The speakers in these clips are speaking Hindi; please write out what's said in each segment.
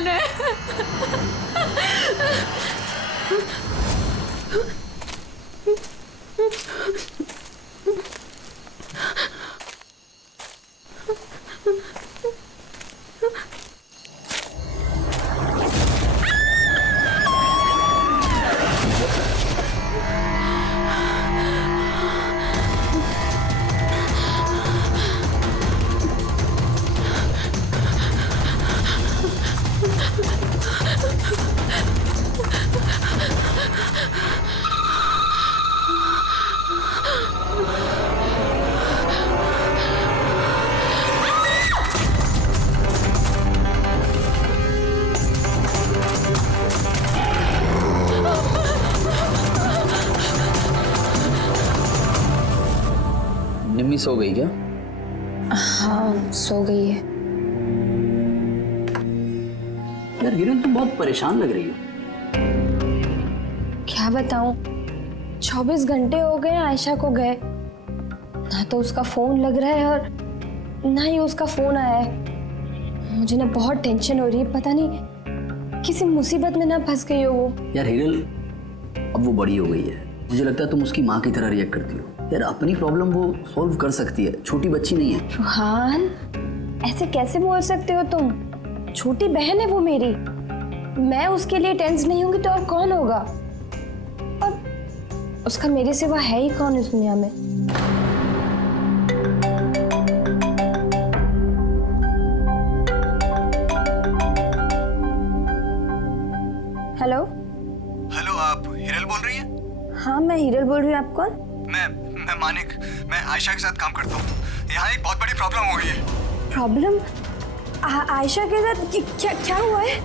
परेशान है। निम्मी सो गई क्या? हाँ सो गई है। यार हिरन तुम बहुत परेशान लग रही हो। क्या बताऊं, 24 घंटे हो गए आयशा को गए, ना तो उसका फोन लग रहा है और ना ही उसका फोन आया है। मुझे ना बहुत टेंशन हो रही है, पता नहीं किसी मुसीबत में ना फंस गई हो वो। यार हिरन अब वो बड़ी हो गई है, मुझे लगता है तुम उसकी माँ की तरह रिएक्ट करती हो। यार अपनी प्रॉब्लम वो सॉल्व कर सकती है, छोटी बच्ची नहीं है। रुहान ऐसे कैसे बोल सकते हो तुम? छोटी बहन है वो मेरी, मैं उसके लिए टेंस नहीं होंगी तो और कौन होगा? और उसका मेरे सिवा है ही कौन इस दुनिया में? हेलो हेलो, आप हिरल बोल रही हैं? हाँ मैं हिरल बोल रही हूँ। आप कौन? मैं मानिक, मैं आयशा के साथ काम करता हूँ। यहाँ एक बहुत बड़ी प्रॉब्लम हो गई है। प्रॉब्लम? आयशा के साथ क्या क्या हुआ है?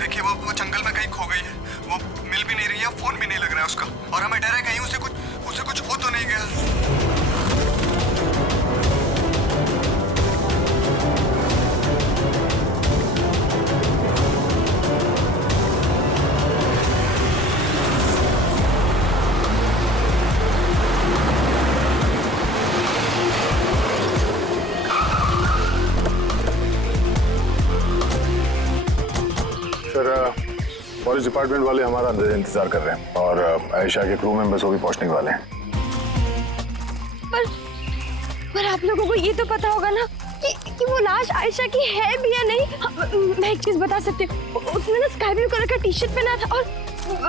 देखिए वो जंगल में कहीं खो गई है। वो मिल भी नहीं रही है, फोन भी नहीं लग रहा है उसका, और हमें डर है कहीं उसे कुछ हो तो नहीं गया। पुलिस डिपार्टमेंट वाले हमारा अंदर इंतजार कर रहे हैं और आयशा के क्रू मेंबर्स वो भी पहुंचने वाले हैं। पर आप लोगों को ये तो पता होगा ना कि वो लाश आयशा की है भी या नहीं? मैं एक चीज बता सकती हूँ, उसने ना स्काई ब्लू कलर का टी शर्ट पहना था और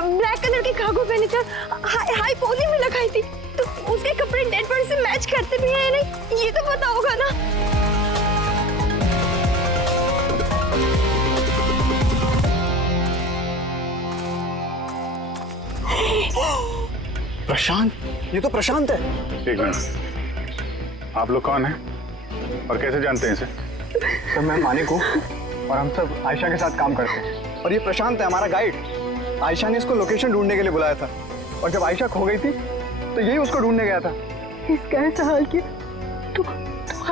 ब्लैक कलर की कार्गो पहनी थी, हाई पोनी में लगाई थी, तो उसके कपड़े डेड बॉडी से मैच करते भी हैं या नहीं, ये तो पता होगा ना। प्रशांत, ये तो प्रशांत है। एक मिनट, आप लोग कौन हैं और कैसे जानते हैं इसे? तो मैं मानिक हूँ और हम सब आयशा के साथ काम करते हैं, और ये प्रशांत है हमारा गाइड। आयशा ने इसको लोकेशन ढूंढने के लिए बुलाया था, और जब आयशा खो गई थी तो यही उसको ढूंढने गया था। इसका ऐसा हाल किया तो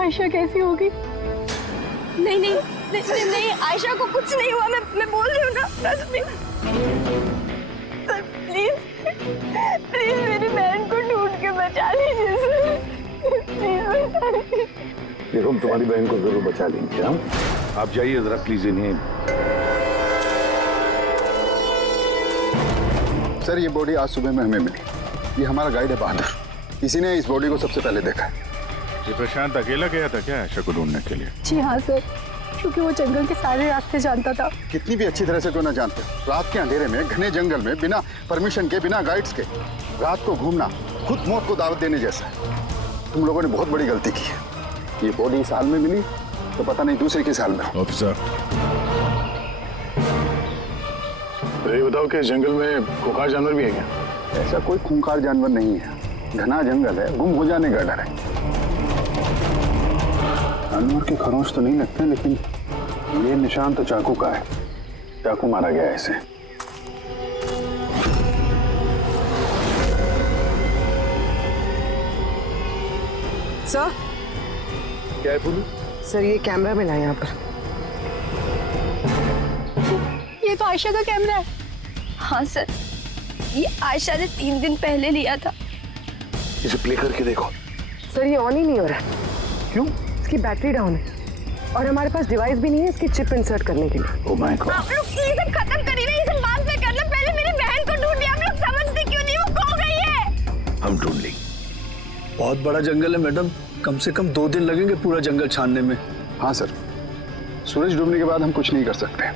आयशा कैसी होगी? नहीं नहीं नहीं, नहीं, नहीं आयशा को कुछ नहीं हुआ, मैं बोल रही हूँ ना, trust me. Sir please please मेरी बहन को ढूंढ के बचा लीजिए सर, प्लीज बचा लीजिए। देखो हम तुम्हारी बहन को जरूर बचा लेंगे। हम आप जाइए जरा प्लीज इन्हें। सर ये बॉडी आज सुबह में हमें मिली। ये हमारा गाइड है बहादुर, इसी ने इस बॉडी को सबसे पहले देखा है। ये प्रशांत अकेला गया था क्या आयशा को ढूंढने के लिए? जी हाँ सर, क्योंकि वो जंगल के सारे रास्ते जानता था। कितनी भी अच्छी तरह से क्यों ना जानते, रात के अंधेरे में घने जंगल में बिना परमिशन के, बिना गाइड्स के रात को घूमना खुद मौत को दावत देने जैसा है। तुम लोगों ने बहुत बड़ी गलती की है। ये बॉडी इस हाल में मिली तो पता नहीं दूसरे किस हाल में। ऑफिसर, तो ये बताओ कि जंगल में खूंखार जानवर भी है क्या? ऐसा कोई खूंखार जानवर नहीं है, घना जंगल है, गुम हो जाने का डर है। जानवर के खरोंच तो नहीं लगते, लेकिन ये निशान तो चाकू का है। चाकू मारा गया है इसे। सर, क्या है बोलू? सर ये कैमरा मिला है यहाँ पर। ये तो आयशा का कैमरा है। हाँ सर, ये आयशा ने 3 दिन पहले लिया था। इसे प्ले करके देखो। सर ये ऑन ही नहीं हो रहा। क्यों? इसकी बैटरी डाउन है। और हमारे पास डिवाइस भी नहीं है इसकी चिप इंसर्ट करने के लिए। Oh my God. आप लोग ये सब खत्म करिए ना, ये सब बाद में करना, पहले मेरी बहन को ढूंढिए। आप लोग समझते क्यों नहीं, वो खो गई है। हम ढूंढ लेंगे। बहुत बड़ा जंगल है मैडम, कम से कम 2 दिन लगेंगे पूरा जंगल छानने में। हाँ सर, सूरज डूबने के बाद हम कुछ नहीं कर सकते।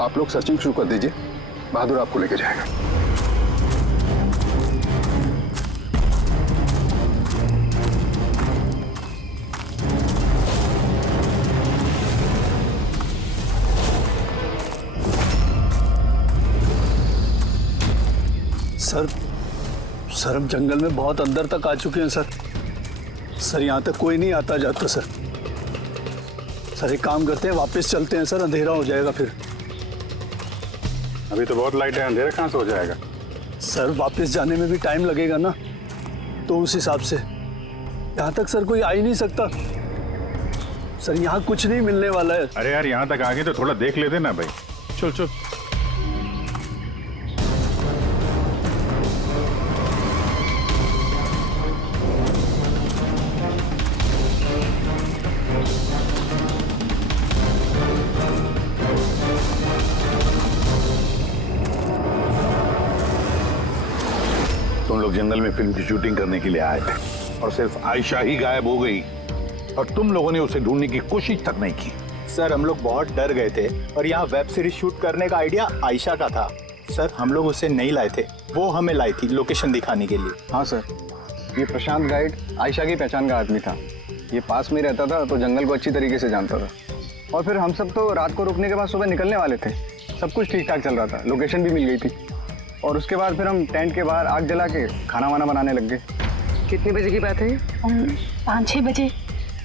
आप लोग सर्चिंग शुरू कर दीजिए, बहादुर आपको लेके जाएगा। सर हम जंगल में बहुत अंदर तक आ चुके हैं सर यहाँ तक कोई नहीं आता जाता सर एक काम करते हैं, वापस चलते हैं सर, अंधेरा हो जाएगा फिर। अभी तो बहुत लाइट है, अंधेरा कहाँ से हो जाएगा? सर वापस जाने में भी टाइम लगेगा ना, तो उस हिसाब से यहाँ तक सर कोई आ ही नहीं सकता। सर यहाँ कुछ नहीं मिलने वाला है। अरे यार, यहाँ तक आ गए तो थोड़ा देख लेते ना भाई। चल चल। तुम लोग जंगल में फिल्म की शूटिंग करने के लिए आए थे और सिर्फ आयशा ही गायब हो गई और तुम लोगों ने उसे ढूंढने की कोशिश तक नहीं की। सर हम लोग बहुत डर गए थे और यहाँ वेब सीरीज शूट करने का आइडिया आयशा का था। सर हम लोग उसे नहीं लाए थे, वो हमें लाई थी लोकेशन दिखाने के लिए। हाँ सर, ये प्रशांत गाइड आयशा की पहचान का आदमी था। ये पास में रहता था तो जंगल को अच्छी तरीके से जानता था। और फिर हम सब तो रात को रुकने के बाद सुबह निकलने वाले थे। सब कुछ ठीक ठाक चल रहा था, लोकेशन भी मिल गई थी। और उसके बाद फिर हम टेंट के बाहर आग जला के खाना वाना बनाने लग गए। कितने बजे की बात है? 5-6 बजे।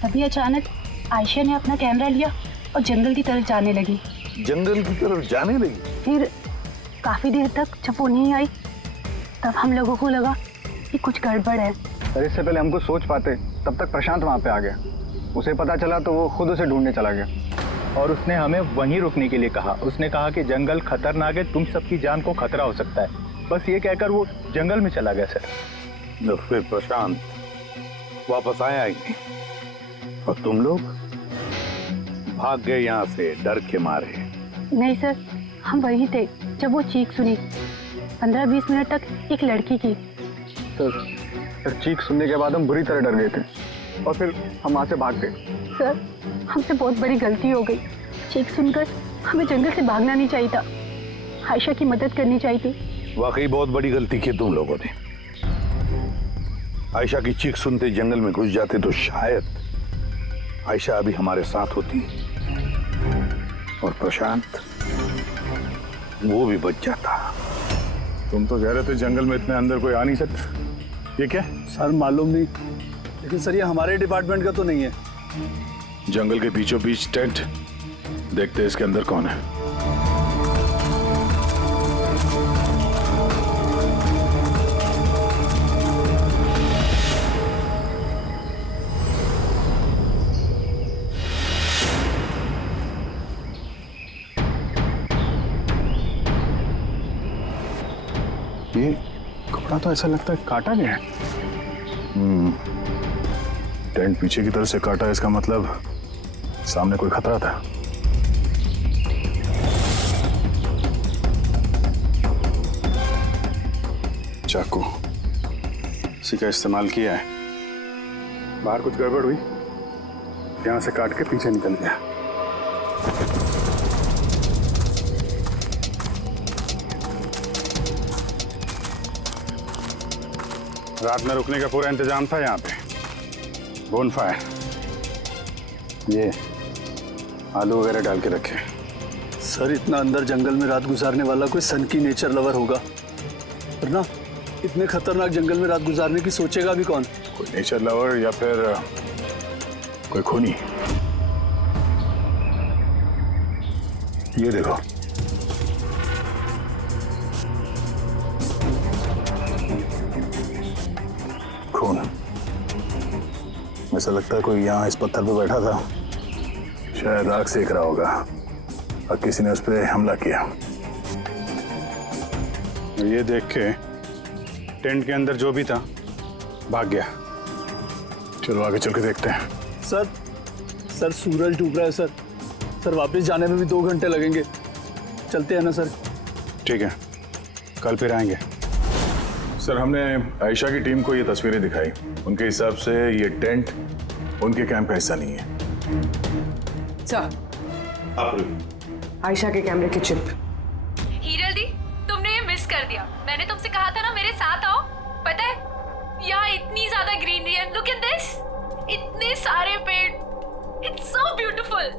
तभी अचानक आयशा ने अपना कैमरा लिया और जंगल की तरफ जाने लगी। जंगल की तरफ जाने लगी? फिर काफी देर तक जब वो नहीं आई तब हम लोगों को लगा कि कुछ गड़बड़ है। सर इससे पहले हमको सोच पाते तब तक प्रशांत वहाँ पे आ गया। उसे पता चला तो वो खुद उसे ढूंढने चला गया। और उसने हमें वहीं रुकने के लिए कहा। उसने कहा कि जंगल खतरनाक है, तुम सबकी जान को खतरा हो सकता है। बस ये कहकर वो जंगल में चला गया सर। तो फिर प्रशांत वापस आया ही नहीं और तुम लोग भाग गए यहाँ से डर के मारे। नहीं सर, हम वहीं थे जब वो चीख सुनी। 15-20 मिनट तक एक लड़की की। सर चीख सुनने के बाद हम बुरी तरह डर गए थे और फिर हम वहाँ से भाग गए। सर हमसे बहुत बड़ी गलती हो गई। चीख सुनकर हमें जंगल से भागना नहीं चाहिए था, आयशा की मदद करनी चाहिए थी। वाकई बहुत बड़ी गलती की तुम लोगों ने। आयशा की चीख सुनते जंगल में घुस जाते तो शायद आयशा अभी हमारे साथ होती और प्रशांत वो भी बच जाता। तुम तो कह रहे थे जंगल में इतने अंदर कोई आ नहीं सकता, ये क्या? सर मालूम नहीं, लेकिन सर ये हमारे डिपार्टमेंट का तो नहीं है। जंगल के बीचों बीच टेंट, देखते हैं इसके अंदर कौन है। ये कपड़ा तो ऐसा लगता है काटा गया है। टेंट पीछे की तरफ से काटा, इसका मतलब सामने कोई खतरा था। चाकू इसी का इस्तेमाल किया है। बाहर कुछ गड़बड़ हुई, यहाँ से काट के पीछे निकल गया। रात में रुकने का पूरा इंतजाम था यहाँ पे। बोनफायर, ये आलू वगैरह डाल के रखे। सर इतना अंदर जंगल में रात गुजारने वाला कोई सन की नेचर लवर होगा, वरना इतने खतरनाक जंगल में रात गुजारने की सोचेगा भी कौन? कोई नेचर लवर या फिर कोई खूनी। ये देखो, खून। ऐसा लगता है कोई यहाँ इस पत्थर पे बैठा था, शायद आग सेक रहा होगा और किसी ने उस पर हमला किया। ये देख के टेंट के अंदर जो भी था भाग गया। चलो आगे चल के देखते हैं। सर सर सूरज डूब रहा है सर। सर वापस जाने में भी 2 घंटे लगेंगे। चलते हैं ना सर? ठीक है, कल फिर आएंगे। सर, हमने आयशा की टीम को ये तस्वीरें दिखाई। उनके हिसाब से ये टेंट उनके कैंप का हिस्सा नहीं है। सर, आयशा के कैमरे की चिप। हीरल दी, तुमने ये मिस कर दिया। मैंने तुमसे कहा था ना मेरे साथ आओ। पता है यहाँ इतनी ज्यादा ग्रीनरी है। लुक एट दिस, इतने सारे पेड़। It's so beautiful.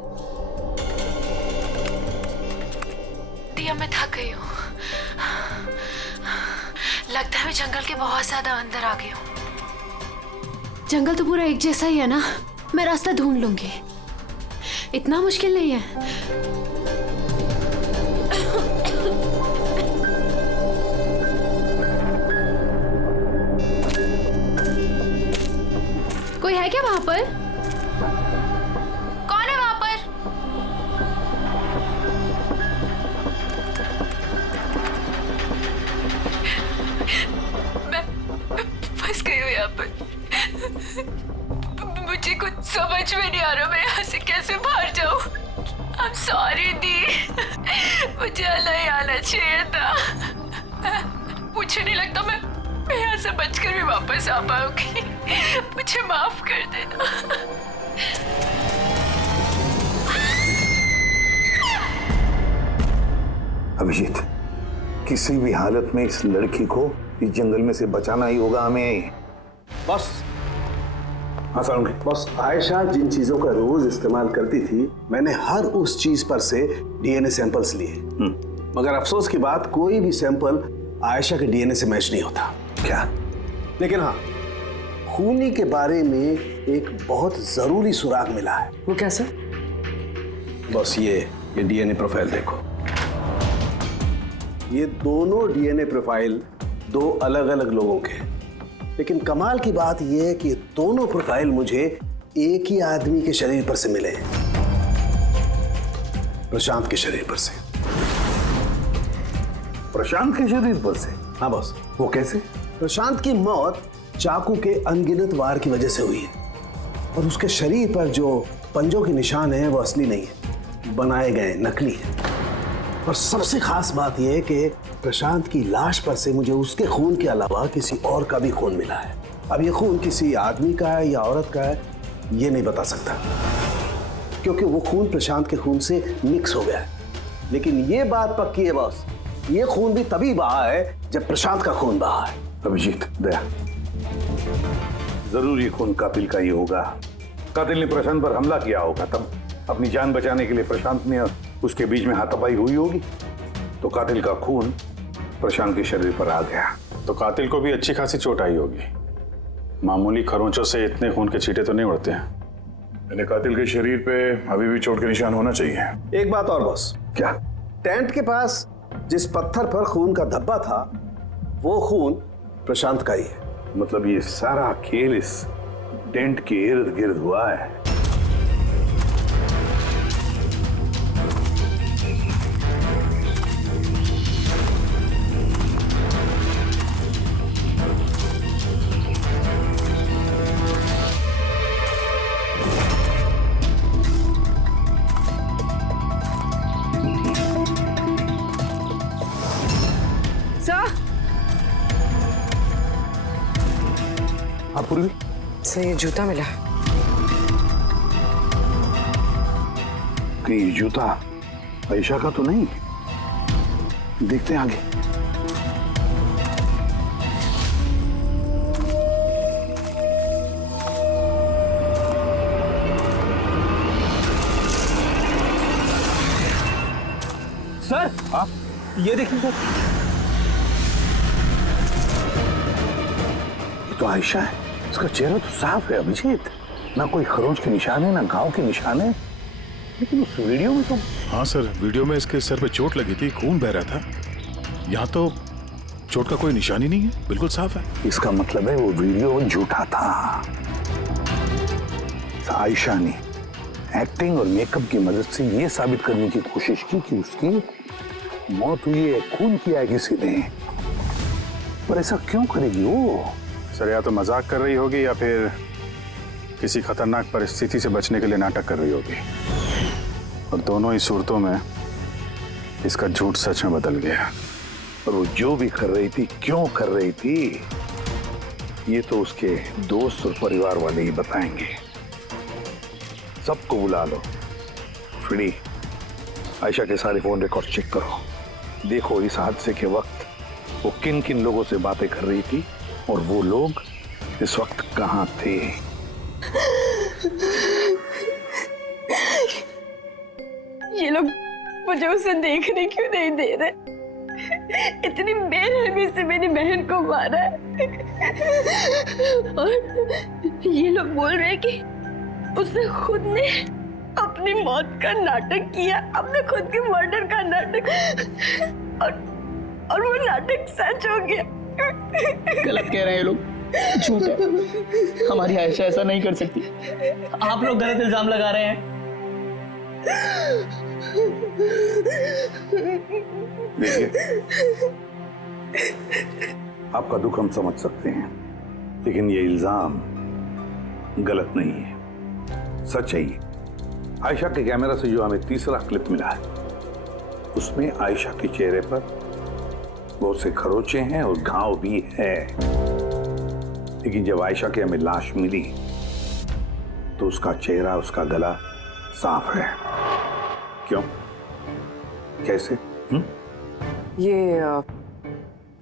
दिया, मैं थक गई हूँ। लगता है मैं जंगल के बहुत ज्यादा अंदर आ गई हूँ। जंगल तो पूरा एक जैसा ही है ना। मैं रास्ता ढूंढ लूंगी, इतना मुश्किल नहीं है। कोई है क्या वहां पर? कौन है वहां पर? मैं फंस गई हूँ यहाँ पर। मुझे कुछ समझ में नहीं आ रहा मैं यहाँ से कैसे बाहर जाऊँ। I'm sorry दी, मुझे अलग आना चाहिए था। मुझे नहीं लगता मैं यहाँ से बचकर भी वापस आ पाऊंगी। मुझे माफ कर देना। अभिजीत, किसी भी हालत में इस लड़की को इस जंगल में से बचाना ही होगा हमें। बस हाँ सालुंखे। बस आयशा जिन चीजों का रोज इस्तेमाल करती थी, मैंने हर उस चीज पर से डीएनए सैंपल्स लिए, मगर अफसोस की बात कोई भी सैंपल आयशा के डीएनए से मैच नहीं होता। क्या? लेकिन हाँ, खूनी के बारे में एक बहुत जरूरी सुराग मिला है। वो कैसे? बस ये डीएनए प्रोफाइल देखो। ये दोनों डीएनए प्रोफाइल 2 अलग अलग लोगों के हैं। लेकिन कमाल की बात यह है कि दोनों प्रोफाइल मुझे एक ही आदमी के शरीर पर से मिले हैं, प्रशांत के शरीर पर से। प्रशांत के शरीर पर से? हाँ बॉस। वो कैसे? प्रशांत की मौत चाकू के अनगिनत वार की वजह से हुई है, और उसके शरीर पर जो पंजों के निशान हैं वो असली नहीं है, बनाए गए, नकली है। और सबसे खास बात यह है कि प्रशांत की लाश पर से मुझे उसके खून के अलावा किसी और का भी खून मिला है। अब ये खून किसी आदमी का है या औरत का है ये नहीं बता सकता, क्योंकि वो खून प्रशांत के खून से मिक्स हो गया है। लेकिन ये बात पक्की है बॉस, ये खून भी तभी बहा है जब प्रशांत का खून बहा है। अभिजीत, दया, जरूर ये खून कातिल का ही होगा। कातिल ने प्रशांत पर हमला किया होगा, तब अपनी जान बचाने के लिए प्रशांत ने उसके बीच में हाथापाई हुई होगी, तो कातिल का खून प्रशांत के शरीर पर आ गया। तो कातिल को भी अच्छी खासी चोट आई होगी। मामूली खरोंचों से इतने खून के छींटे तो नहीं उड़ते हैं। यानी कातिल के शरीर पे अभी भी चोट के निशान होना चाहिए। एक बात और बॉस। क्या? टेंट के पास जिस पत्थर पर खून का धब्बा था वो खून प्रशांत का ही है। मतलब ये सारा खेल इस टेंट के इर्द गिर्द हुआ है। पूर्वी से ये जूता मिला। कि ये जूता आयशा का तो नहीं? देखते हैं आगे। सर, हाँ, ये देखिए सर, ये तो आयशा है। इसका चेहरा तो साफ है अभिजीत, ना कोई खरोंच के निशान है ना घाव के निशान है। लेकिन उस वीडियो में तो। हाँ सर, वीडियो में इसके सर पे चोट लगी थी, खून बह रहा था। यहाँ तो चोट का कोई निशान ही नहीं है, बिल्कुल साफ है। इसका मतलब है वो वीडियो झूठा था। आयशा ने एक्टिंग और मेकअप की मदद से ये साबित करने की कोशिश की कि उसकी मौत हुई है, खून किया है किसी ने। पर ऐसा क्यों करेगी वो? सर, या तो मजाक कर रही होगी या फिर किसी खतरनाक परिस्थिति से बचने के लिए नाटक कर रही होगी, और दोनों ही सूरतों में इसका झूठ सच में बदल गया। और वो जो भी कर रही थी, क्यों कर रही थी, ये तो उसके दोस्त और परिवार वाले ही बताएंगे। सबको बुला लो। फ्री, आयशा के सारे फोन रिकॉर्ड चेक करो। देखो इस हादसे के वक्त वो किन किन लोगों से बातें कर रही थी और वो लोग इस वक्त कहाँ थे। ये लोग मुझे उसे देखने क्यों नहीं दे रहे? इतनी बेरहमी से मेरी बहन को मारा है। और ये लोग बोल रहे हैं कि उसने खुद ने अपनी मौत का नाटक किया, अपने खुद के मर्डर का नाटक, और वो नाटक सच हो गया। गलत कह रहे हैं ये लोग, झूठ है। हमारी आयशा ऐसा नहीं कर सकती। आप लोग गलत इल्जाम लगा रहे हैं। देखिए, आपका दुख हम समझ सकते हैं, लेकिन ये इल्जाम गलत नहीं है, सच है ये। आयशा के कैमरा से जो हमें तीसरा क्लिप मिला है, उसमें आयशा के चेहरे पर बहुत से खरोचे हैं और घाव भी है। लेकिन जब आयशा की हमें लाश मिली तो उसका चेहरा, उसका गला साफ है। क्यों? कैसे? ये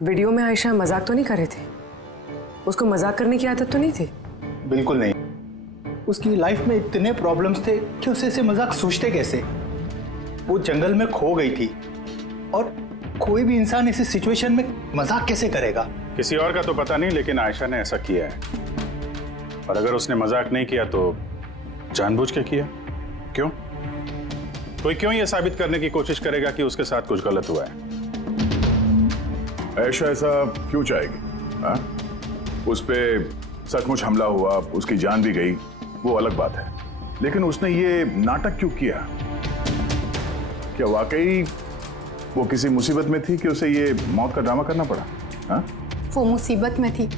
वीडियो में आयशा मजाक तो नहीं कर रहे थे? उसको मजाक करने की आदत तो नहीं थी? बिल्कुल नहीं। उसकी लाइफ में इतने प्रॉब्लम्स थे कि उसे ऐसे मजाक सोचते कैसे? वो जंगल में खो गई थी, और कोई भी इंसान ऐसी सिचुएशन में मजाक कैसे करेगा? किसी और का तो पता नहीं, लेकिन आयशा ने ऐसा किया है। और अगर उसने मजाक नहीं किया तो जानबूझ के किया। क्यों? कोई क्यों ये साबित करने की कोशिश करेगा कि उसके साथ कुछ गलत हुआ है? आयशा ऐसा क्यों चाहेगी? हाँ? उस पे सचमुच हमला हुआ, उसकी जान भी गई, वो अलग बात है। लेकिन उसने ये नाटक क्यों किया? क्या वाकई वो किसी मुसीबत में थी कि उसे ये मौत का ड्रामा करना पड़ा? हाँ? वो मुसीबत में थी,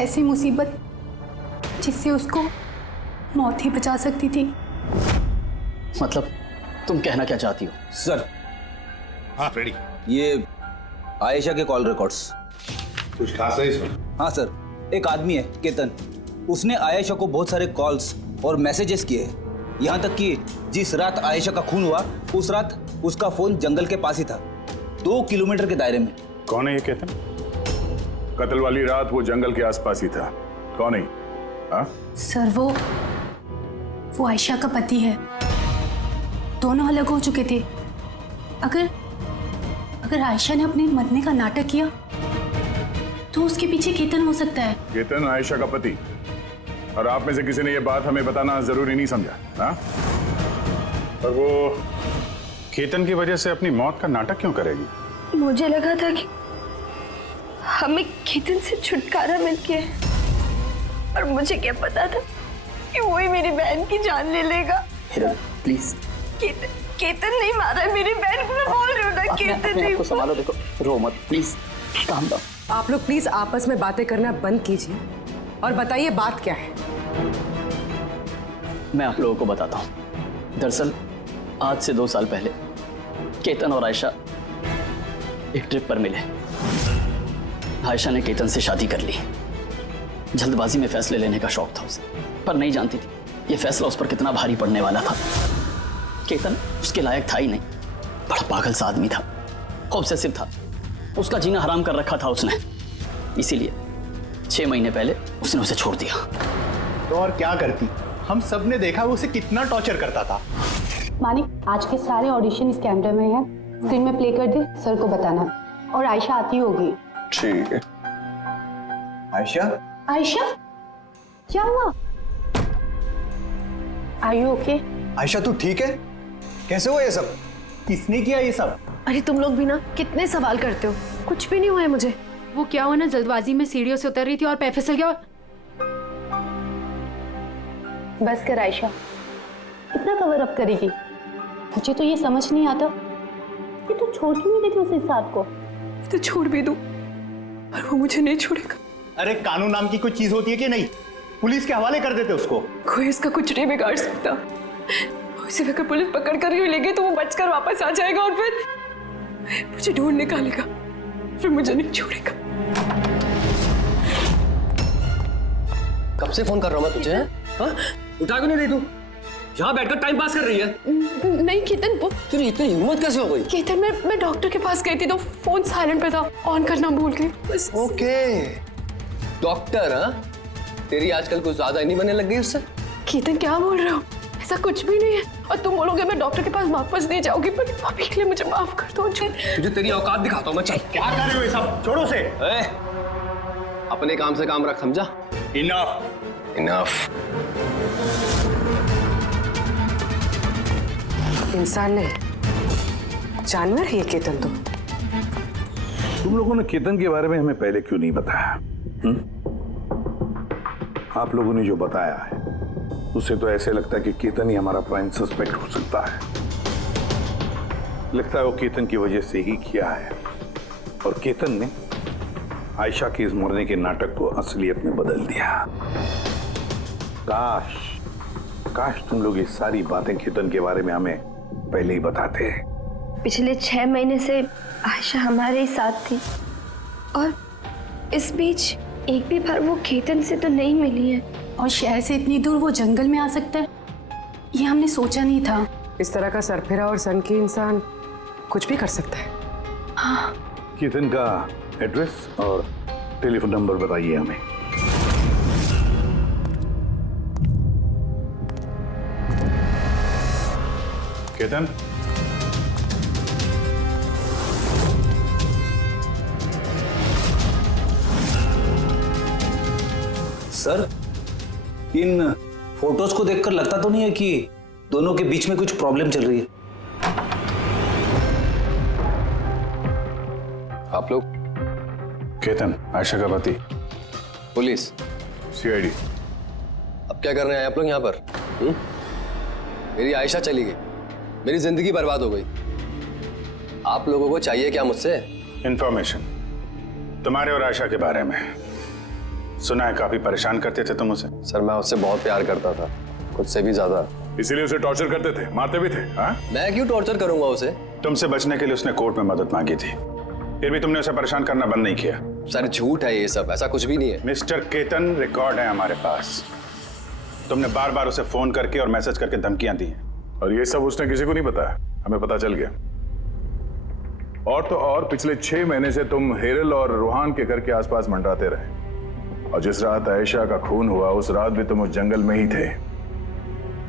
ऐसी मुसीबत जिससे उसको मौत ही बचा सकती थी। मतलब तुम कहना क्या चाहती हो? सर, हाँ फ्रेडी, ये आयशा के कॉल रिकॉर्ड्स। कुछ खास है इसमें? हाँ सर, एक आदमी है केतन, उसने आयशा को बहुत सारे कॉल्स और मैसेजेस किए हैं। यहाँ तक कि जिस रात आयशा का खून हुआ, उस रात उसका फोन जंगल के पास ही था, 2 किलोमीटर के दायरे में। कौन है ये केतन? कत्ल वाली रात वो जंगल के आसपास ही था। कौन है? हाँ? सर, वो आयशा का पति है। दोनों अलग हो चुके थे। अगर आयशा ने अपने मरने का नाटक किया तो उसके पीछे केतन हो सकता है। केतन आयशा का पति? और आप में से किसी ने ये बात हमें बताना जरूरी नहीं समझा? हाँ? और वो केतन की वजह से अपनी मौत का नाटक क्यों करेगी? मुझे लगा था कि हमें केतन से छुटकारा मिल गया, और मुझे क्या पता था कि वही मेरी बहन की जान ले लेगा। प्लीज, केतन नहीं मारा है मेरी बहन को, मैं बोल रही हूँ ना, केतन नहीं। संभालो, देखो, रो मत प्लीज, काम डाउन। आप लोग प्लीज आपस में बातें करना बंद कीजिए और बताइए बात क्या है। मैं आप लोगों को बताता हूँ। दरअसल आज से 2 साल पहले केतन और आयशा एक ट्रिप पर मिले। आयशा ने केतन से शादी कर ली। जल्दबाजी में फैसले लेने का शौक था उसे, पर नहीं जानती थी ये फैसला उस पर कितना भारी पड़ने वाला था। केतन उसके लायक था ही नहीं, बड़ा पागल सा आदमी था, ऑब्सेसिव था, उसका जीना हराम कर रखा था उसने। इसीलिए 6 महीने पहले उसने उसे छोड़ दिया। तो और क्या करती? हम सब ने देखा वो उसे कितना टॉर्चर करता था। मानिक, आज के सारे ऑडिशन इस कैमरे में हैं, स्क्रीन में प्ले कर दे, सर को बताना। और आयशा आती होगी। ठीक है। आयशा? आयशा, क्या हुआ? Are you okay? आयशा तू ठीक है? कैसे हुआ ये सब? किसने किया ये सब? अरे तुम लोग भी ना कितने सवाल करते हो, कुछ भी नहीं हुआ है मुझे। वो क्या हुआ ना, जल्दबाजी में सीढ़ियों से उतर रही थी और पैर फिसल गया। बस कर आयशा, कितना कवर अप करेगी? मुझे तो ये समझ नहीं आता कि तू छोड़ क्यों नहीं देती उस इंसान को। तो छोड़ भी दूं, पर वो मुझे नहीं छोड़ेगा। अरे कानून नाम की कोई चीज होती है कि नहीं? पुलिस के हवाले कर देते उसको। कोई इसका कुछ नहीं बिगाड़ सकता। उसे अगर पुलिस पकड़ कर ही लेगी तो वो बचकर वापस आ जाएगा और फिर मुझे ढूंढ निकालेगा, फिर मुझे नहीं छोड़ेगा। कब से फोन कर रहा हूँ मैं तुझे? हाँ? उठा क्यों नहीं रही तू? यहाँ बैठकर टाइम पास कर रही है। नहीं केतन, वो तेरी इतनी हिम्मत कैसे हो गई? केतन मैं डॉक्टर के पास गई थी तो फोन साइलेंट पे था, ऑन करना भूल गई बस। ओके, डॉक्टर हाँ? तेरी आजकल कुछ ज्यादा नहीं बनने लग गई उससे? केतन क्या बोल रहे हो? ऐसा कुछ भी नहीं है। और तुम बोलोगे मैं डॉक्टर के पास वापस नहीं जाऊंगी, पर अभी के लिए मुझे माफ कर दो। तुझे तेरी औकात दिखाता हूँ मैं। चल। क्या कर रहे हो ये सब? छोड़ो से। अपने काम से काम रख, समझा? इनफ। इनफ। इंसान नहीं, जानवर है ये केतन। तो तुम लोगों ने केतन के बारे में हमें पहले क्यों नहीं बताया? आप लोगों ने जो बताया है उससे तो ऐसे लगता है कि केतन ही हमारा प्राइम सस्पेक्ट हो सकता है। लगता है वो केतन की वजह से ही किया है और केतन ने आयशा के इस मरने के नाटक को असलियत में बदल दिया। काश तुम लोग ये सारी बातें केतन के बारे में हमें पहले ही बताते। पिछले 6 महीने से आयशा हमारे ही साथ थी और इस बीच एक भी बार वो केतन से तो नहीं मिली है। और शहर से इतनी दूर वो जंगल में आ सकता है, ये हमने सोचा नहीं था। इस तरह का सरफिरा और सन की इंसान कुछ भी कर सकता है। हाँ। केतन का एड्रेस और टेलीफोन नंबर बताइए हमें। केतन, सर, इन फोटोज को देखकर लगता तो नहीं है कि दोनों के बीच में कुछ प्रॉब्लम चल रही है? आप लोग? केतन आयशा का पति। पुलिस? सीआईडी। अब क्या कर रहे हैं आप लोग यहाँ पर? मेरी आयशा चली गई, मेरी जिंदगी बर्बाद हो गई। आप लोगों को चाहिए क्या मुझसे? इंफॉर्मेशन तुम्हारे और आयशा के बारे में। सुना है काफी परेशान करते थे तुम उसे। सर मैं उससे बहुत प्यार करता था, खुद से भी ज्यादा। इसीलिए उसे टॉर्चर करते थे, मारते भी थे। हाँ? मैं क्यों टॉर्चर करूंगा उसे? तुमसे बचने के लिए उसने कोर्ट में मदद मांगी थी, फिर भी तुमने उसे परेशान करना बंद नहीं किया। सर झूठ है ये सब, ऐसा कुछ भी नहीं है। मिस्टर केतन, रिकॉर्ड है हमारे पास। तुमने बार बार उसे फोन करके और मैसेज करके धमकियां दी और ये सब उसने किसी को नहीं बताया, हमें पता चल गया। और तो और पिछले 6 महीने से तुम हेरल और रूहान के घर के आसपास मंडराते रहे और जिस रात आयशा का खून हुआ उस रात भी तुम उस जंगल में ही थे।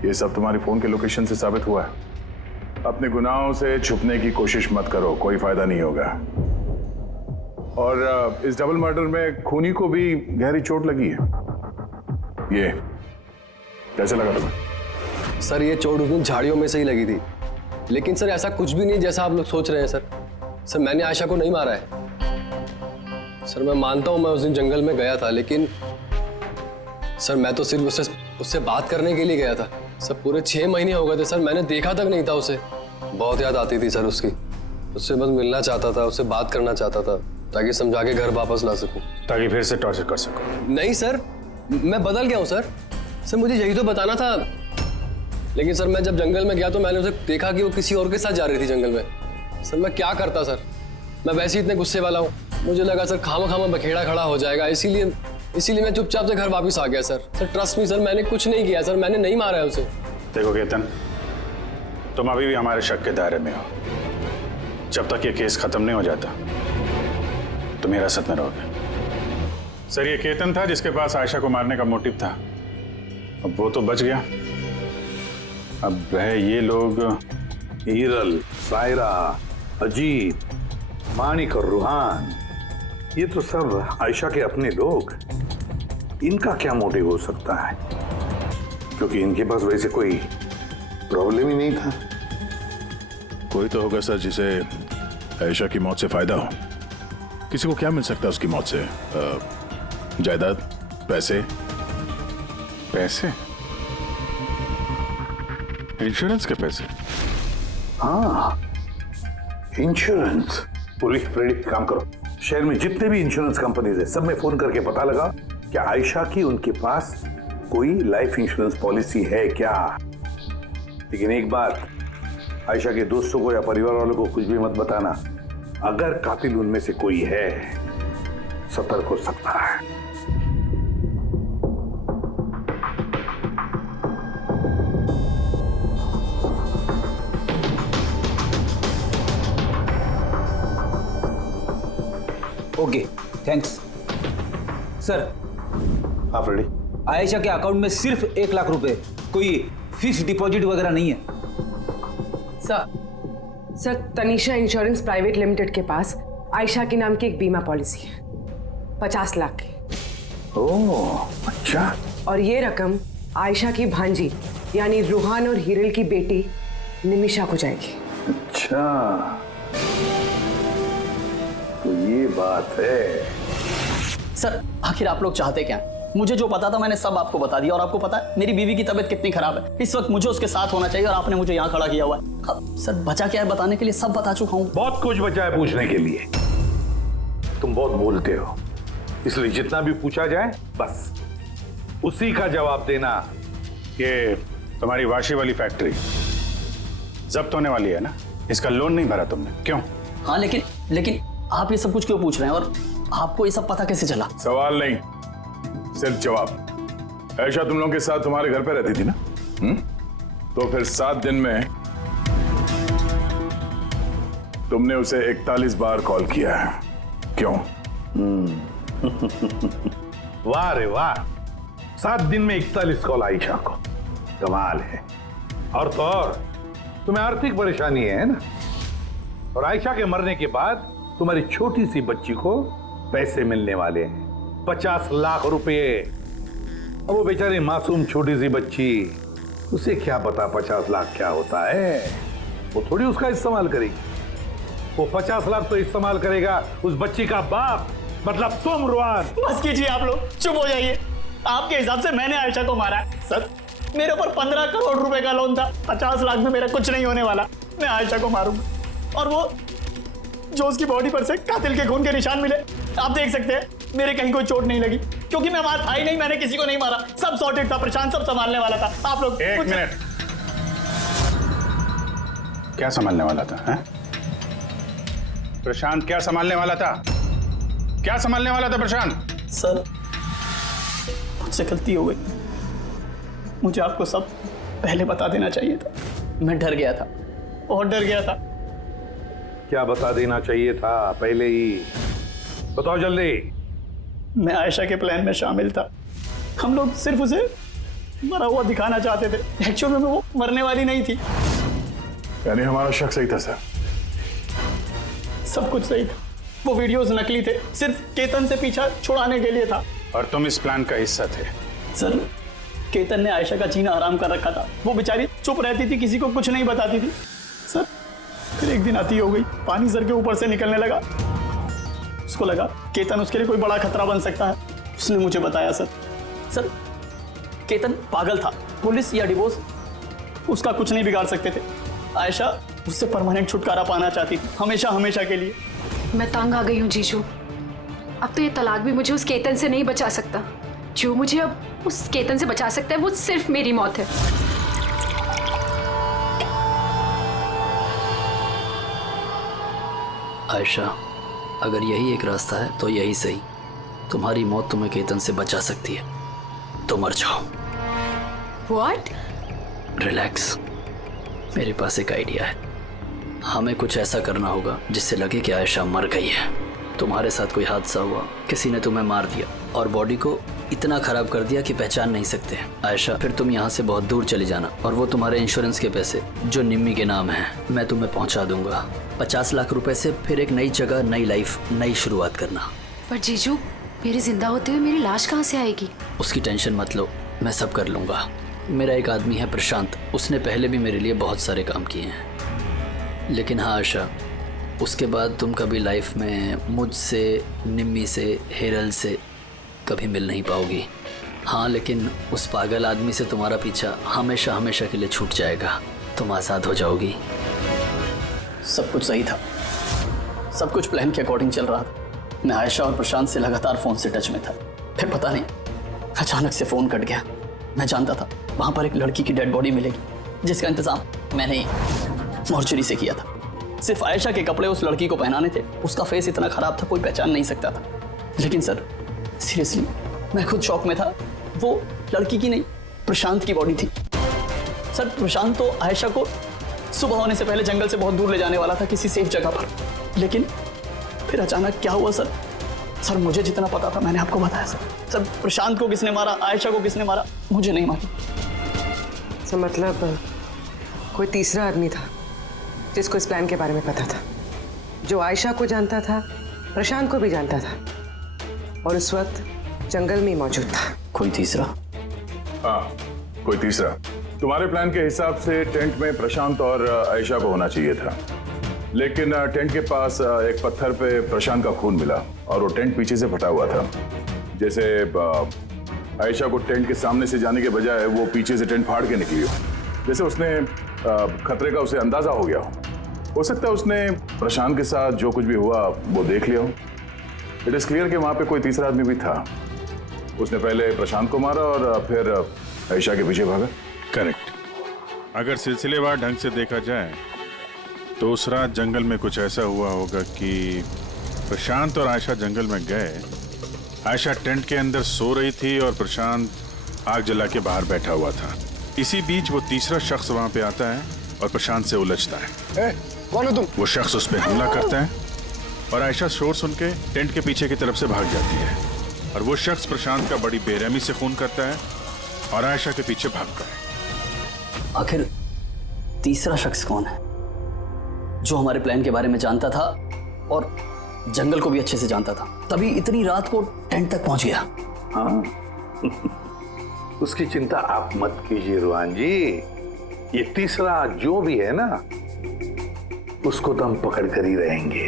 ये सब तुम्हारी फोन के लोकेशन से साबित हुआ है। अपने गुनाहों से छुपने की कोशिश मत करो, कोई फायदा नहीं होगा। और इस डबल मर्डर में खूनी को भी गहरी चोट लगी है। ये कैसे लगा तुम्हें? सर ये चोट उस दिन झाड़ियों में से ही लगी थी, लेकिन सर ऐसा कुछ भी नहीं जैसा आप लोग सोच रहे हैं। सर मैंने आयशा को नहीं मारा है। सर मैं मानता हूं मैं उस दिन जंगल में गया था, लेकिन सर मैं तो सिर्फ उससे बात करने के लिए गया था। सर पूरे 6 महीने हो गए थे सर, मैंने देखा तक नहीं था उसे। बहुत याद आती थी सर उसकी, उससे बस मिलना चाहता था, उससे बात करना चाहता था ताकि समझा के घर वापस ला सकूं, ताकि फिर से टॉर्चर कर सको। नहीं सर, मैं बदल गया हूं सर मुझे यही तो बताना था। लेकिन सर मैं जब जंगल में गया तो मैंने उसे देखा कि वो किसी और के साथ जा रही थी जंगल में। सर मैं क्या करता सर, मैं वैसे ही इतने गुस्से वाला हूँ। मुझे लगा सर खामा बखेड़ा खड़ा हो जाएगा, इसीलिए मैं चुपचाप से घर वापस आ गया। सर ट्रस्ट मी सर, मैंने कुछ नहीं किया सर, मैंने नहीं मारा है उसे। देखो केतन, तुम अभी भी हमारे शक के दायरे में हो। जब तक ये केस खत्म नहीं हो जाता तुम हिरासत में रहोगे। सर ये केतन था जिसके पास आयशा को मारने का मोटिव था, अब वो तो बच गया। अब रहे ये लोग, हीरल, सायरा, अजीत, मानिक और रूहान, ये तो सब आयशा के अपने लोग। इनका क्या मोटिव हो सकता है? क्योंकि इनके पास वैसे कोई प्रॉब्लम ही नहीं था। कोई तो होगा सर जिसे आयशा की मौत से फायदा हो। किसी को क्या मिल सकता है उसकी मौत से? जायदाद, पैसे, इंश्योरेंस के पैसे। हाँ, इंश्योरेंस। पुलिस प्रेरित काम करो, शहर में जितने भी इंश्योरेंस कंपनीज है सब में फोन करके पता लगा कि आयशा की उनके पास कोई लाइफ इंश्योरेंस पॉलिसी है क्या। लेकिन एक बात, आयशा के दोस्तों को या परिवार वालों को कुछ भी मत बताना। अगर कातिल उनमें से कोई है, सतर्क हो सकता है। Okay, thanks sir. हाँ फ्रेडी। आयशा के अकाउंट में सिर्फ 1 लाख रुपए, कोई फिक्स डिपॉजिट वगैरह नहीं है। Sir Tanisha insurance private limited के पास आयशा के नाम की एक बीमा पॉलिसी है 50 लाख की। ओह अच्छा। और ये रकम आयशा की भांजी यानी रूहान और हिरल की बेटी निमिषा को जाएगी। अच्छा, तो ये बात है। सर आखिर आप लोग चाहते क्या? मुझे जो पता था मैंने सब आपको बता दिया। और आपको पता है मेरी बीवी की तबीयत कितनी खराब है, इस वक्त मुझे उसके साथ होना चाहिए और आपने मुझे यहाँ खड़ा किया हुआ है। अब सर बचा क्या है बताने के लिए? सब बता चुका हूँ। बहुत कुछ बचा है पूछने के लिए। तुम बहुत बोलते हो, इसलिए जितना भी पूछा जाए बस उसी का जवाब देना। ये तुम्हारी वाशी वाली फैक्ट्री जब्त होने वाली है ना, इसका लोन नहीं भरा तुमने, क्यों? हाँ लेकिन आप ये सब कुछ क्यों पूछ रहे हैं और आपको ये सब पता कैसे चला? सवाल नहीं, सिर्फ जवाब। आयशा तुम लोगों के साथ तुम्हारे घर पे रहती थी ना? तो फिर 7 दिन में तुमने उसे 41 बार कॉल किया है, क्यों? वाह रे वाह, 7 दिन में 41 कॉल आयशा को, कमाल है। और तो और तुम्हें आर्थिक परेशानी है ना, और आयशा के मरने के बाद तुम्हारी छोटी सी बच्ची को पैसे मिलने वाले हैं 50 लाख रुपए। अब वो बेचारी मासूम छोटी सी बच्ची, उसे क्या पता 50 लाख क्या होता है? वो थोड़ी उसका इस्तेमाल करेगी। वो 50 लाख तो इस्तेमाल करेगा उस बच्ची का बाप, मतलब तुम रुआन। बस कीजिए आप लोग, चुप हो जाइए। आपके हिसाब से मैंने आयशा को मारा है? सर मेरे ऊपर 15 करोड़ रुपए का लोन था, 50 लाख में मेरा कुछ नहीं होने वाला। मैं आयशा को मारूंगा। और वो जो उसकी बॉडी पर से कातिल के खून के निशान मिले, आप देख सकते हैं मेरे कहीं कोई चोट नहीं लगी, क्योंकि मैं वहां था ही नहीं, मैंने किसी को नहीं मारा। सब सॉर्टेड था, प्रशांत सब संभालने वाला था। आप लोग एक मिनट, क्या संभालने वाला था? हैं? प्रशांत क्या संभालने वाला था? क्या संभालने वाला था प्रशांत? सर मुझसे गलती हो गई, मुझे आपको सब पहले बता देना चाहिए था। मैं डर गया था, बहुत डर गया था। क्या बता देना चाहिए था पहले ही? बताओ जल्दी। मैं आयशा के प्लान में शामिल था। हम लोग सिर्फ उसे मरा हुआ दिखाना चाहते थे, एक्चुअल में वो मरने वाली नहीं थी। यानी हमारा शक सही था सर? सब कुछ सही था, वो वीडियोस नकली थे, सिर्फ केतन से पीछा छुड़ाने के लिए था। और तुम इस प्लान का हिस्सा थे? सर केतन ने आयशा का जीना आराम कर रखा था, वो बेचारी चुप रहती थी, किसी को कुछ नहीं बताती थी। सर फिर एक दिन आती हो गई, पानी सर के ऊपर से निकलने लगा। उसको लगा केतन उसके लिए कोई बड़ा खतरा बन सकता है, उसने मुझे बताया। सर केतन पागल था, पुलिस या डिवोर्स उसका कुछ नहीं बिगाड़ सकते थे। आयशा उससे परमानेंट छुटकारा पाना चाहती थी, हमेशा हमेशा के लिए। मैं तंग आ गई हूँ जीजू, अब तो ये तलाक भी मुझे उस केतन से नहीं बचा सकता। जो मुझे अब उस केतन से बचा सकता है वो सिर्फ मेरी मौत है। आयशा अगर यही एक रास्ता है तो यही सही। तुम्हारी मौत तुम्हें केतन से बचा सकती है, तो मर जाओ। What? रिलैक्स, मेरे पास एक आइडिया है। हमें कुछ ऐसा करना होगा जिससे लगे कि आयशा मर गई है। तुम्हारे साथ कोई हादसा हुआ, किसी ने तुम्हें मार दिया और बॉडी को इतना खराब कर दिया कि पहचान नहीं सकते। आयशा फिर तुम यहाँ से बहुत दूर चली जाना और वो तुम्हारे इंश्योरेंस के पैसे जो निम्मी के नाम है मैं तुम्हें पहुँचा दूंगा। 50 लाख रुपए से फिर एक नई जगह, नई लाइफ, नई शुरुआत करना। पर जीजू मेरे जिंदा होते हुए मेरी लाश कहाँ से आएगी? उसकी टेंशन मत लो, मैं सब कर लूँगा। मेरा एक आदमी है प्रशांत, उसने पहले भी मेरे लिए बहुत सारे काम किए हैं। लेकिन हाँ आशा, उसके बाद तुम कभी लाइफ में मुझसे, निम्मी से, हिरल से कभी मिल नहीं पाओगी। हाँ लेकिन उस पागल आदमी से तुम्हारा पीछा हमेशा हमेशा के लिए छूट जाएगा, तुम आज़ाद हो जाओगी। सब कुछ सही था, सब कुछ प्लान के अकॉर्डिंग चल रहा था। मैं आयशा और प्रशांत से लगातार फोन से टच में था। फिर पता नहीं अचानक से फोन कट गया। मैं जानता था वहां पर एक लड़की की डेड बॉडी मिलेगी, जिसका इंतजाम मैंने ही मॉर्चरी से किया था। सिर्फ आयशा के कपड़े उस लड़की को पहनाने थे। उसका फेस इतना खराब था, कोई पहचान नहीं सकता था। लेकिन सर सीरियसली मैं खुद शॉक में था। वो लड़की की नहीं, प्रशांत की बॉडी थी। सर प्रशांत तो आयशा को सुबह होने से पहले जंगल से बहुत दूर ले जाने वाला था, किसी सेफ जगह पर। लेकिन फिर अचानक क्या हुआ सर? सर मुझे जितना पता था मैंने आपको बताया सर। सर प्रशांत को किसने मारा, आयशा को किसने मारा, मुझे नहीं मालूम। सर मतलब कोई तीसरा आदमी था जिसको इस प्लान के बारे में पता था, जो आयशा को जानता था, प्रशांत को भी जानता था, और उस वक्त जंगल में ही मौजूद था। कोई तीसरा? हाँ, कोई तीसरा। तुम्हारे प्लान के हिसाब से टेंट में प्रशांत और आयशा को होना चाहिए था, लेकिन टेंट के पास एक पत्थर पे प्रशांत का खून मिला और वो टेंट पीछे से फटा हुआ था। जैसे आयशा को टेंट के सामने से जाने के बजाय वो पीछे से टेंट फाड़ के निकली हो, जैसे उसने खतरे का उसे अंदाजा हो गया हो सकता है उसने प्रशांत के साथ जो कुछ भी हुआ वो देख लिया हो। इट इज क्लियर कि वहां पे कोई तीसरा आदमी भी था। उसने पहले प्रशांत को मारा और फिर आयशा के पीछे भागा। करेक्ट। अगर सिलसिलेवार ढंग से देखा जाए तो उस रात जंगल में कुछ ऐसा हुआ होगा कि प्रशांत और आयशा जंगल में गए। आयशा टेंट के अंदर सो रही थी और प्रशांत आग जला के बाहर बैठा हुआ था। इसी बीच वो तीसरा शख्स वहां पे आता है और प्रशांत से उलझता है। कौन हो तुम? वो शख्स उस पर हमला करता है और आयशा शोर सुन के टेंट के पीछे की तरफ से भाग जाती है और वो शख्स प्रशांत का बड़ी बेरहमी से खून करता है और आयशा के पीछे भागता है। आखिर तीसरा शख्स कौन है जो हमारे प्लान के बारे में जानता था और जंगल को भी अच्छे से जानता था, तभी इतनी रात को टेंट तक पहुंच गया? हाँ उसकी चिंता आप मत कीजिए रुहान जी। ये तीसरा जो भी है ना, उसको तो हम पकड़ कर ही रहेंगे।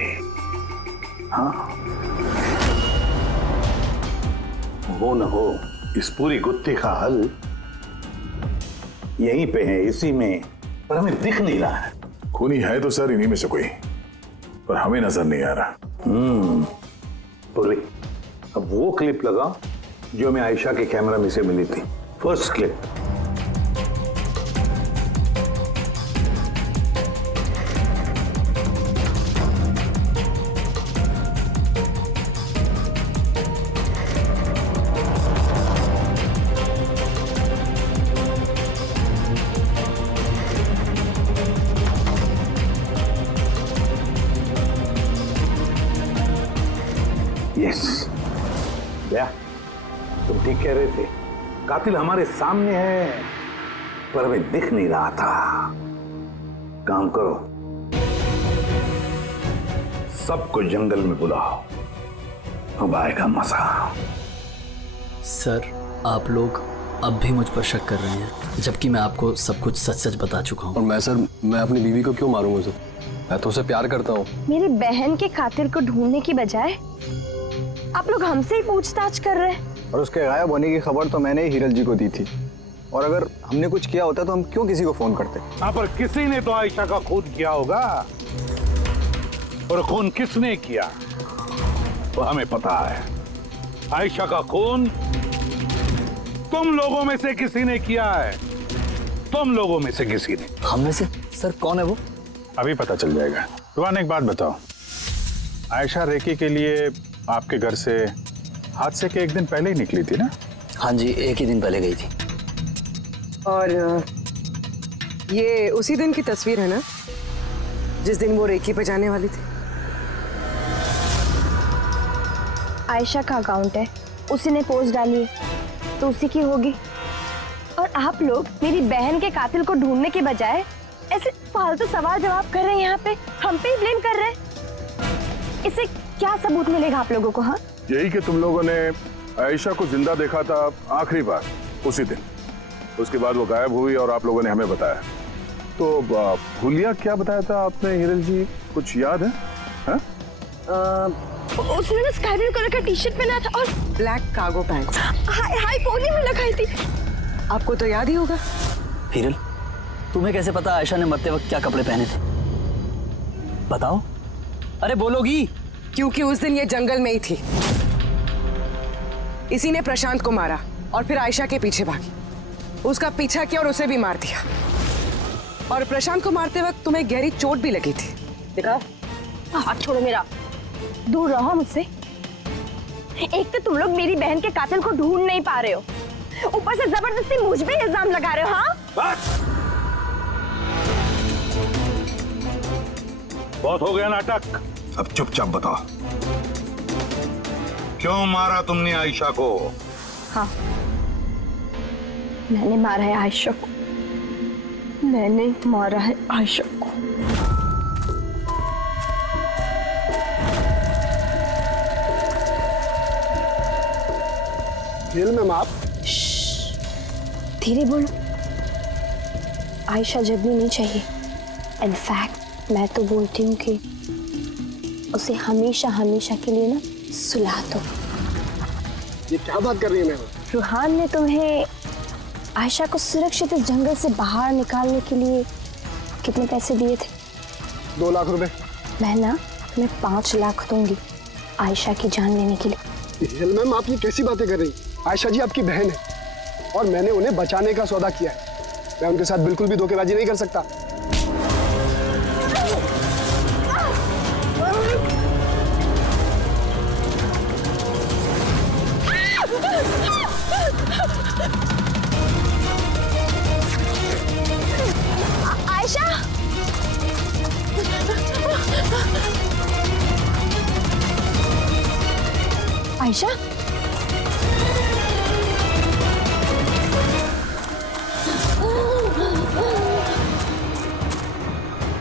हाँ हो न हो इस पूरी गुत्थी का हल यहीं पे है, इसी में, पर हमें दिख नहीं रहा है। खूनी है तो सर इन्हीं में से कोई, पर हमें नजर नहीं आ रहा। पूर्वी, अब वो क्लिप लगा जो हमें आयशा के कैमरा में से मिली थी, फर्स्ट क्लिप। यस भैया, तुम ठीक कह रहे थे, कातिल हमारे सामने है पर हमें दिख नहीं रहा था। काम करो, सबको जंगल में बुलाओ, अब आएगा मजा। सर आप लोग अब भी मुझ पर शक कर रहे हैं, जबकि मैं आपको सब कुछ सच सच बता चुका हूँ। और मैं अपनी बीवी को क्यों मारूंगा सर? मैं तो उसे प्यार करता हूँ। मेरी बहन के कातिल को ढूंढने की बजाय आप लोग हमसे ही पूछताछ कर रहे हैं। और उसके गायब होने की खबर तो मैंने ही हिरल जी को दी थी, और अगर हमने कुछ किया होता तो हम क्यों किसी को फोन करते? हाँ, पर किसी ने तो आयशा का खून किया होगा, और खून किसने किया वो हमें पता है। आयशा का खून तुम लोगों में से किसी ने किया है, तुम लोगों में से किसी ने। हम में से? सर कौन है वो? अभी पता चल जाएगा। रुहान एक बात बताओ, आयशा रेकी के लिए आपके घर से हादसे के एक दिन पहले ही निकली थी ना? हाँ जी, एक ही दिन पहले गई थी। और ये उसी दिन की तस्वीर है ना जिस दिन वो रेकी पे जाने वाली थी? आयशा का अकाउंट है, उसी ने पोस्ट डाली है तो उसी की होगी। और आप लोग मेरी बहन के कातिल को ढूंढने के बजाय ऐसे फालतू सवाल जवाब कर रहे हैं, यहाँ पे हम पे ही ब्लेम कर रहे हैं। इससे क्या सबूत मिलेगा आप लोगों को? हाँ, यही कि तुम लोगों ने आयशा को जिंदा देखा था आखिरी बार उसी दिन, उसके बाद वो गायब हुई और आप लोगों ने हमें बताया। तो भूलिया क्या बताया था आपने हिरल जी, कुछ याद है? हा? उसने ना स्काई ब्लू कलर का टी शर्ट पहना था और black cargo pant high pony में लगाई थी। आपको तो याद ही होगा। हिरल, तुम्हें कैसे पता आयशा ने मरते वक्त क्या कपड़े पहने थे? बताओ, अरे बोलोगी? क्योंकि उस दिन ये जंगल में ही थी। इसी ने प्रशांत को मारा और फिर आयशा के पीछे भागी, उसका पीछा किया और उसे भी मार दिया। और प्रशांत को मारते वक्त तुम्हें गहरी चोट भी लगी थी, देखा? हाथ छोड़ो मेरा, दूर रहो मुझसे। एक तो तुम लोग मेरी बहन के कातिल को ढूंढ नहीं पा रहे हो, ऊपर से जबरदस्ती मुझ पे इल्जाम लगा रहे हो। हाँ बस, बहुत हो गया नाटक। अब चुपचाप बताओ, क्यों मारा तुमने आयशा को? हाँ, मैंने मारा है आयशा को, मैंने मारा है आयशा को। हिरल मैम आप धीरे बोलो, आयशा जगनी नहीं चाहिए। इनफैक्ट मैं तो बोलती हूँ कि उसे हमेशा हमेशा के लिए ना सुला दो। ये क्या बात कर रही है मैम? रूहान ने तुम्हें आयशा को सुरक्षित इस जंगल से बाहर निकालने के लिए कितने पैसे दिए थे? 2 लाख रुपए। मैं ना तुम्हें 5 लाख दूंगी आयशा की जान लेने के लिए। हिरल मैम आप ये कैसी बातें कर रही? आयशा जी आपकी बहन है और मैंने उन्हें बचाने का सौदा किया है। मैं उनके साथ बिल्कुल भी धोखेबाजी नहीं कर सकता। आयशा, आयशा,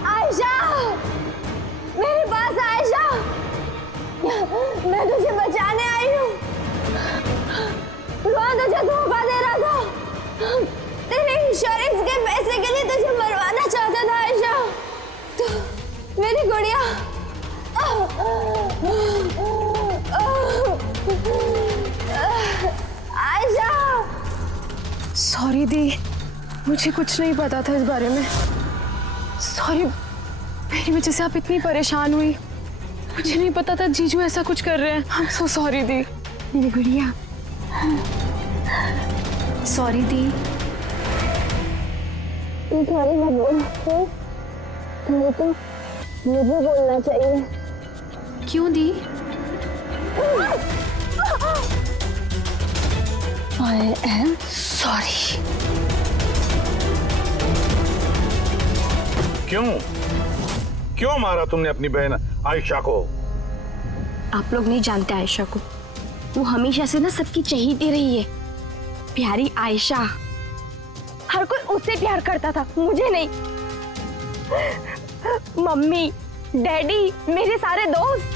आयशा, मेरे पास आयशा, मैं तुझे बचाने आई हूँ। रुहान तुझे धोखा दे रहा था, तेरे इंश्योरेंस के पैसे के लिए तुझे मरवाना चाहता था आयशा। तो मेरी गुड़िया, आयशा। सॉरी दी, मुझे कुछ नहीं पता था इस बारे में। सॉरी, मेरी वजह से आप इतनी परेशान हुई। मुझे नहीं पता था जीजू ऐसा कुछ कर रहे हैं। आई एम सो सॉरी दी। मेरी गुड़िया, सॉरी दी। सॉरी मत बोल, तुम्हें तो मुझे बोलना चाहिए। क्यों दी? I am sorry. क्यों मारा तुमने अपनी बहन आयशा को? आप लोग नहीं जानते आयशा को, वो हमेशा से ना सबकी चहेती रही है। प्यारी आयशा, हर कोई उससे प्यार करता था, मुझे नहीं। मम्मी, डैडी, मेरे सारे दोस्त,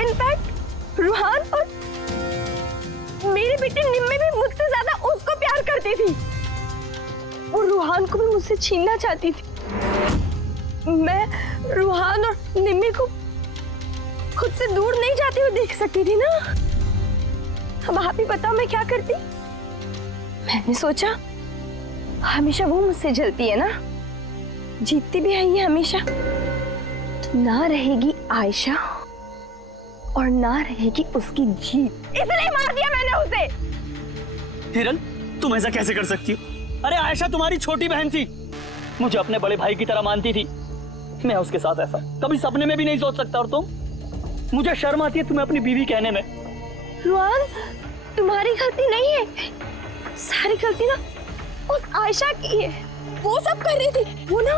इनफैक्ट रूहान और मेरी बेटी निम्मी भी मुझसे ज्यादा उसको प्यार करती थी। वो रूहान को भी मुझसे छीनना चाहती थी। मैं रूहान और निम्मी को खुद से दूर नहीं जाते हुए देख सकती थी ना। अब आप ही बताओ मैं क्या करती? मैंने सोचा हमेशा वो मुझसे जलती है ना, जीतती भी है ये हमेशा, तो ना रहेगी आयशा और ना रहेगी उसकी जीत, इसलिए मार दिया मैंने उसे। हिरल, तुम ऐसा कैसे कर सकती हो? अरे आयशा तुम्हारी छोटी बहन थी, मुझे अपने बड़े भाई की तरह मानती थी। मैं उसके साथ ऐसा कभी सपने में भी नहीं सोच सकता। और तुम, मुझे शर्म आती है तुम्हें अपनी बीवी कहने में। रुआन, तुम्हारी गलती नहीं है, सारी गलती ना उस आयशा की है। वो सब कर रही थी, वो ना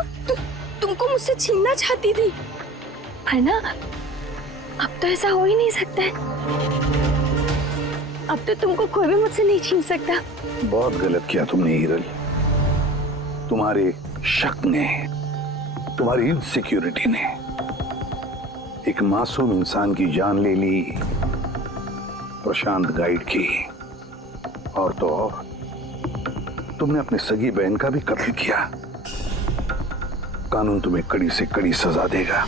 तुमको मुझसे छीनना चाहती थी, पर ना अब तो ऐसा हो ही नहीं सकता है। अब तो तुमको कोई भी मुझसे नहीं छीन सकता। बहुत गलत किया तुमने हिरल। तुम्हारे शक ने, तुम्हारी इनसिक्योरिटी ने एक मासूम इंसान की जान ले ली, प्रशांत गाइड की। और तो और तुमने अपने सगी बहन का भी कत्ल किया। कानून तुम्हें कड़ी से कड़ी सजा देगा।